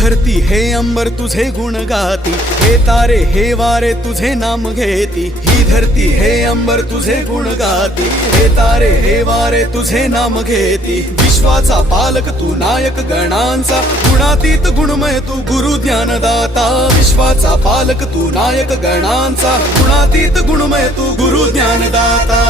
धरती हे अंबर तुझे गुण गाती, हे तारे हे वारे तुझे नाम घेती। ही धरती हे अंबर तुझे गुण गाती, हे तारे हे वारे तुझे नाम घेती। विश्वाचा पालक तू नायक गणांचा, गुणातीत गुणमय तू गुरु ज्ञानदाता। विश्वाचा पालक तू नायक गणांचा, गुणातीत गुणमय तू गुरु ज्ञानदाता।